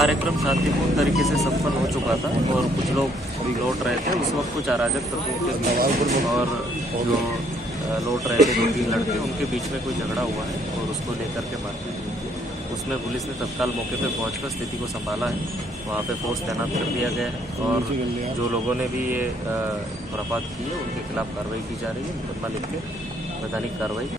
कार्यक्रम शांतिपूर्ण तरीके से संपन्न हो चुका था और कुछ लोग लौट रहे थे। उस वक्त कुछ अराजक तत्वों के बीच और जो लौट रहे थे 2-3 लड़के, उनके बीच में कोई झगड़ा हुआ है और उसको लेकर के मारपीट हुई थी। उसमें पुलिस ने तत्काल मौके पर पहुंचकर स्थिति को संभाला है। वहाँ पे फोर्स तैनात कर दिया गया है और जो लोगों ने भी ये खुरापात की है उनके खिलाफ कार्रवाई की जा रही है। मुकदमा लिख के वैधानिक कार्रवाई